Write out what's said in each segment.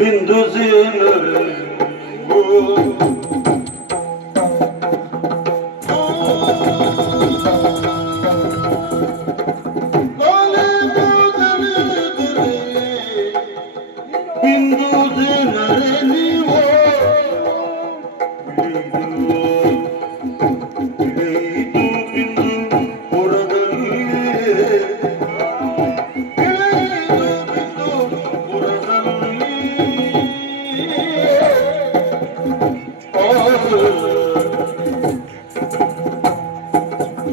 gündüzüm bu.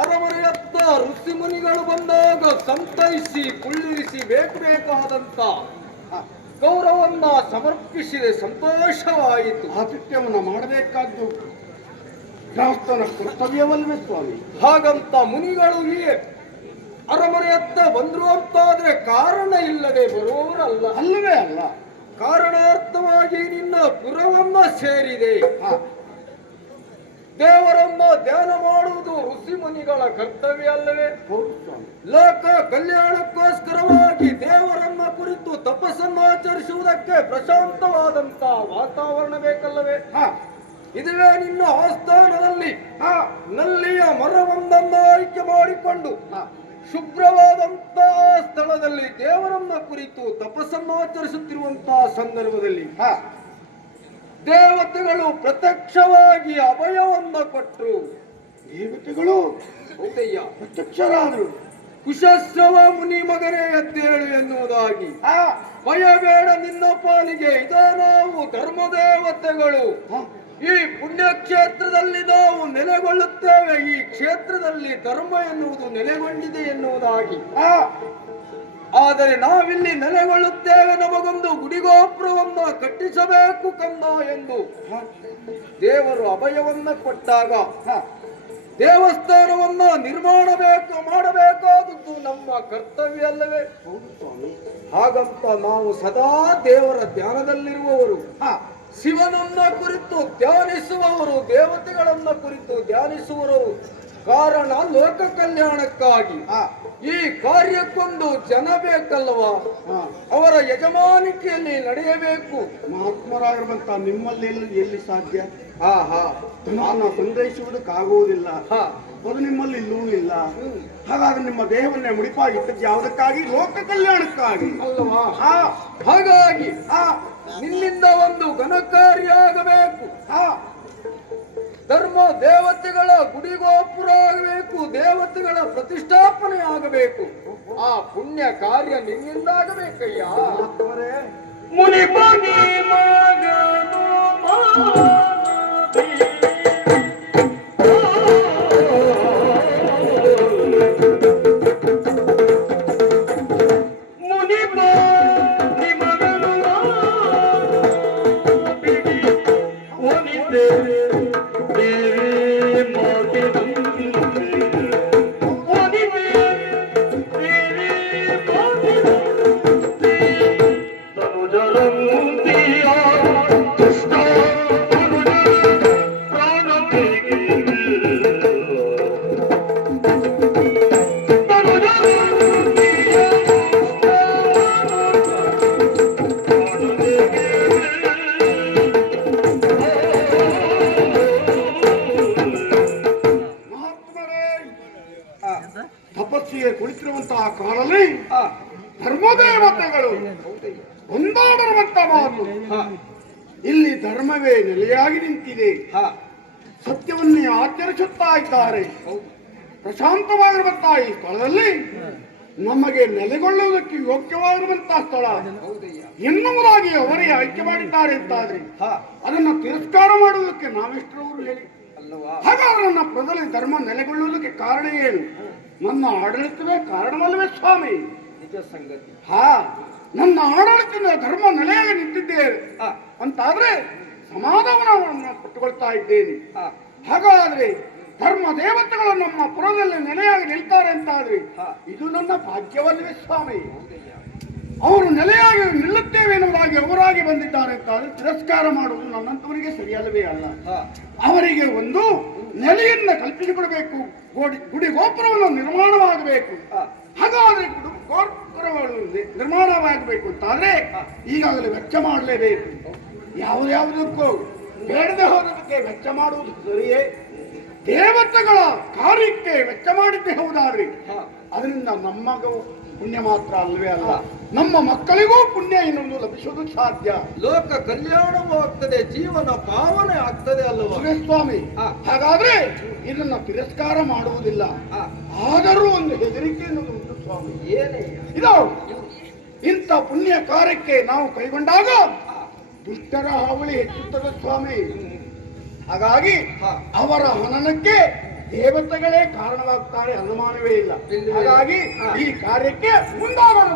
ಅರಮನೆಯತ್ತ ಋಷಿ ಮುನಿಗಳು ಬಂದಾಗ ಸಂತೈಸಿ ಕುಳ್ಳಿರಿಸಿ ಬೇಕು ಬೇಕಾದಂತ ಗೌರವನ್ನ ಸಮರ್ಪಿಸಿದೆ ಸಂತೋಷವಾಯಿತು. ಆತಿಥ್ಯವನ್ನು ಮಾಡಬೇಕಾದ್ದು ಗೃಹಸ್ಥನ ಕರ್ತವ್ಯವಲ್ವೇ ಸ್ವಾಮಿ. ಹಾಗಂತ ಮುನಿಗಳು ಹೀಗೆ ಅರಮನೆಯತ್ತ ಬಂದ್ರು ಅಂತಾದ್ರೆ ಕಾರಣ ಇಲ್ಲದೆ ಬರುವವರಲ್ಲ. ಅಲ್ಲವೇ ಅಲ್ಲ. ಕಾರಣಾರ್ಥವಾಗಿ ನಿನ್ನ ಪುರವನ್ನ ಸೇರಿದೆ. ದೇವರಮ್ಮ ದೇವರನ್ನ ಧ್ಯಾನ ಮಾಡುವುದು ಋಷಿ ಮುನಿಗಳ ಕರ್ತವ್ಯ ಅಲ್ಲವೇ? ಲೋಕ ಕಲ್ಯಾಣಕ್ಕೋಸ್ಕರವಾಗಿ ದೇವರನ್ನ ಕುರಿತು ತಪಸ್ಸನ್ನು ಆಚರಿಸುವುದಕ್ಕೆ ಪ್ರಶಾಂತವಾದಂತ ವಾತಾವರಣ ಬೇಕಲ್ಲವೇ? ಹಾ, ಇದುವೇ ನಿನ್ನ ಆಸ್ಥಾನದಲ್ಲಿ ಆ ನಲ್ಲಿಯ ಮರವೊಂದನ್ನು ಆಯ್ಕೆ ಮಾಡಿಕೊಂಡು. ಶುಭ್ರವಾದಂತ ಸ್ಥಳದಲ್ಲಿ ದೇವರನ್ನ ಕುರಿತು ತಪಸ್ಸನ್ನು ಆಚರಿಸುತ್ತಿರುವಂತಹ ಸಂದರ್ಭದಲ್ಲಿ. ದೇವತೆಗಳು ಪ್ರತ್ಯಕ್ಷವಾಗಿ ಅಭಯವನ್ನ ಕೊಟ್ಟರು ದೇವತೆಗಳು ಪ್ರತ್ಯಕ್ಷರಾದರು ಕುಶಸ್ರವ ಮುನಿ ಮಗನೇ ಎದ್ದೇಳು ಎನ್ನುವುದಾಗಿ ಆ ಭಯ ಬೇಡ ನಿನ್ನ ಪಾಲಿಗೆ ಇದ ನಾವು ಧರ್ಮದೇವತೆಗಳು. ಈ ಪುಣ್ಯ ಕ್ಷೇತ್ರದಲ್ಲಿ ನಾವು ನೆಲೆಗೊಳ್ಳುತ್ತೇವೆ ಈ ಕ್ಷೇತ್ರದಲ್ಲಿ ಧರ್ಮ ಎನ್ನುವುದು ನೆಲೆಗೊಂಡಿದೆ ಎನ್ನುವುದಾಗಿ. ಆದರೆ ನಾವಿಲ್ಲಿ ನೆಲೆಗೊಳ್ಳುತ್ತೇವೆ ನಮಗೊಂದು ಗುಡಿಗೋಪುರವನ್ನ ಕಟ್ಟಿಸಬೇಕು ಕಂದ ಎಂದು. ದೇವರು ಅಭಯವನ್ನ ಕೊಟ್ಟಾಗ. ದೇವಸ್ಥಾನವನ್ನ ನಿರ್ಮಾಣ ಬೇಕು ಮಾಡಬೇಕಾದದ್ದು ನಮ್ಮ ಕರ್ತವ್ಯ ಅಲ್ಲವೇ. ಹಾಗಂತ ನಾವು ಸದಾ ದೇವರ ಧ್ಯಾನದಲ್ಲಿರುವವರು. ಹಾ, ಶಿವನನ್ನ ಕುರಿತು ಧ್ಯಾನಿಸುವವರು ದೇವತೆಗಳನ್ನ ಕುರಿತು ಧ್ಯಾನಿಸುವರು. ಕಾರಣ ಲೋಕ ಕಲ್ಯಾಣಕ್ಕಾಗಿ. ಈ ಕಾರ್ಯಕ್ಕೊಂದು ಜನ ಬೇಕಲ್ವ. ಅವರ ಯಜಮಾನಿಕೆಯಲ್ಲಿ ನಡೆಯಬೇಕು. ಮಹಾತ್ಮರಾಗಿರುವಂತ ನಿಮ್ಮಲ್ಲಿ ಎಲ್ಲಿ ಸಾಧ್ಯ? ಹಾ ಹಾ. ನಾನು ಸಂಗ್ರಹಿಸುವುದಕ್ಕಾಗುವುದಿಲ್ಲ ಹಾ. ಅದು ನಿಮ್ಮಲ್ಲಿ ಇಲ್ಲೂ ಇಲ್ಲ. ಹಾಗಾದ್ರೆ ನಿಮ್ಮ ದೇಹವನ್ನೇ ಮುಡಿಪಾಗಿಟ್ಟದ್ದು ಯಾವುದಕ್ಕಾಗಿ? ಲೋಕ ಕಲ್ಯಾಣಕ್ಕಾಗಿ. ಅಲ್ವಾ? ಹಾ, ಹಾಗಾಗಿ ಹಾ, ನಿನ್ನಿಂದ ಒಂದು ಘನಕಾರ್ಯ ಆಗಬೇಕು. ಧರ್ಮ ದೇವತೆಗಳ ಗುಡಿಗೋಪುರ ಆಗಬೇಕು ದೇವತೆಗಳ ಪ್ರತಿಷ್ಠಾಪನೆ ಆಗಬೇಕು. ಆ ಪುಣ್ಯ ಕಾರ್ಯ ನಿನ್ನಿಂದ ಆಗಬೇಕಯ್ಯ. ಮುನಿ ಮಗನು ತಪಸ್ಸಿಗೆ ಕುಳಿತಿರುವಂತಹ ಕಾಲದಲ್ಲಿ ಧರ್ಮದೇವತೆಗಳು ಒಂದಾಡಿರುವಂತಹ ಮಾತು. ಇಲ್ಲಿ ಧರ್ಮವೇ ನೆಲೆಯಾಗಿ ನಿಂತಿದೆ. ಸತ್ಯವನ್ನೇ ಆಚರಿಸುತ್ತಾ ಇದ್ದಾರೆ ಪ್ರಶಾಂತವಾಗಿರುವಂತಹ ಈ ಸ್ಥಳದಲ್ಲಿ ನಮಗೆ ನೆಲೆಗೊಳ್ಳುವುದಕ್ಕೆ ಯೋಗ್ಯವಾಗಿರುವಂತಹ ಸ್ಥಳ. ಎನ್ನುವುದಾಗಿ ಅವರೇ ಆಯ್ಕೆ ಮಾಡಿದ್ದಾರೆ ಅಂತಾದ್ರೆ ಅದನ್ನು ತಿರಸ್ಕಾರ ಮಾಡುವುದಕ್ಕೆ ನಾವೆಷ್ಟರವರು ಹೇಳಿ. ಅಲ್ಲವಾ? ಹಾಗಾದ್ರೆ ನನ್ನ ಪ್ರಜಲೆ ಧರ್ಮ ನೆಲೆಗೊಳ್ಳುವುದಕ್ಕೆ ಕಾರಣ ಏನು? ನನ್ನ ಆಡಳಿತವೇ ಕಾರಣವಲ್ಲವೇ ಸ್ವಾಮಿ? ನಿಜ ಸಂಗತಿ. ಹಾ. ನನ್ನ ಆಡಳಿತದ ಧರ್ಮ ನೆಲೆಯಾಗಿ ನಿಂತಿದ್ದೇವೆ. ಅಂತಾದ್ರೆ ಸಮಾಧಾನವನ್ನು ಪಟ್ಟುಕೊಳ್ತಾ ಇದ್ದೇನೆ. ಹಾಗಾದ್ರೆ ಧರ್ಮ ದೇವತೆಗಳು ನಮ್ಮ ಪುರದಲ್ಲಿ ನೆಲೆಯಾಗಿ ನಿಲ್ತಾರೆ ಅಂತಾದ್ರೆ. ಇದು ನನ್ನ ಭಾಗ್ಯವಲ್ಲವೇ ಸ್ವಾಮಿ. ಅವರು ನೆಲೆಯಾಗಿ ನಿಲ್ಲುತ್ತೇವೆ ಎನ್ನುವುದಾಗಿ ಅವರಾಗಿ ಬಂದಿದ್ದಾರೆ ಅಂತಾದ್ರೆ ತಿರಸ್ಕಾರ ಮಾಡುವುದು ನನ್ನಂತವರಿಗೆ ಸರಿಯಲ್ಲವೇ ಅಲ್ಲ. ಅವರಿಗೆ ಒಂದು ನೆಲೆಯಿಂದ ಕಲ್ಪಿಸಿಕೊಡಬೇಕು. ಗೋಡಿ ಗುಡಿ ಗೋಪುರವನ್ನು ನಿರ್ಮಾಣವಾಗಬೇಕು. ಹಾಗಾದ್ರೆ ಗುಡಿ ಗೋಪುರಗಳು ನಿರ್ಮಾಣವಾಗಬೇಕು ಅಂತಾದ್ರೆ ಈಗಾಗಲೇ ವೆಚ್ಚ ಮಾಡಲೇಬೇಕು. ಯಾವುದ್ಯಾವುದಕ್ಕೂ ಬೇಡದೆ ಹೋದಕ್ಕೆ ವೆಚ್ಚ ಮಾಡುವುದು ಸರಿಯೇ? ದೇವತೆಗಳ ಕಾರ್ಯಕ್ಕೆ ವೆಚ್ಚ ಮಾಡಿದ್ದೇ ಹೌದಾದ್ರಿ. ಅದರಿಂದ ನಮ್ಮಗೂ ಪುಣ್ಯ ಮಾತ್ರ ಅಲ್ವೇ ಅಲ್ಲ. ನಮ್ಮ ಮಕ್ಕಳಿಗೂ ಪುಣ್ಯ ಇನ್ನೊಂದು ಲಭಿಸುವುದು ಸಾಧ್ಯ. ಲೋಕ ಕಲ್ಯಾಣವೂ ಆಗ್ತದೆ ಜೀವನ ಪಾವನೆ ಆಗ್ತದೆ ಅಲ್ಲವೇ ಸ್ವಾಮಿ. ಹಾಗಾದ್ರೆ ಇದನ್ನ ತಿರಸ್ಕಾರ ಮಾಡುವುದಿಲ್ಲ. ಆದರೂ ಒಂದು ಹೆದರಿಕೆ ಎನ್ನುವುದು ಉಂಟು ಸ್ವಾಮಿ. ಏನೇ. ಇದು ಇಂಥ ಪುಣ್ಯ ಕಾರ್ಯಕ್ಕೆ ನಾವು ಕೈಗೊಂಡಾಗ ದುಷ್ಟರ ಹಾವಳಿ ಹೆಚ್ಚುತ್ತದೆ ಸ್ವಾಮಿ. ಹಾಗಾಗಿ ಅವರ ಹನನಕ್ಕೆ ದೇವತೆಗಳೇ ಕಾರಣವಾಗ್ತಾರೆ ಅನುಮಾನವೇ ಇಲ್ಲ. ಹಾಗಾಗಿ ಈ ಕಾರ್ಯಕ್ಕೆ ಮುಂದಾಗೋಣ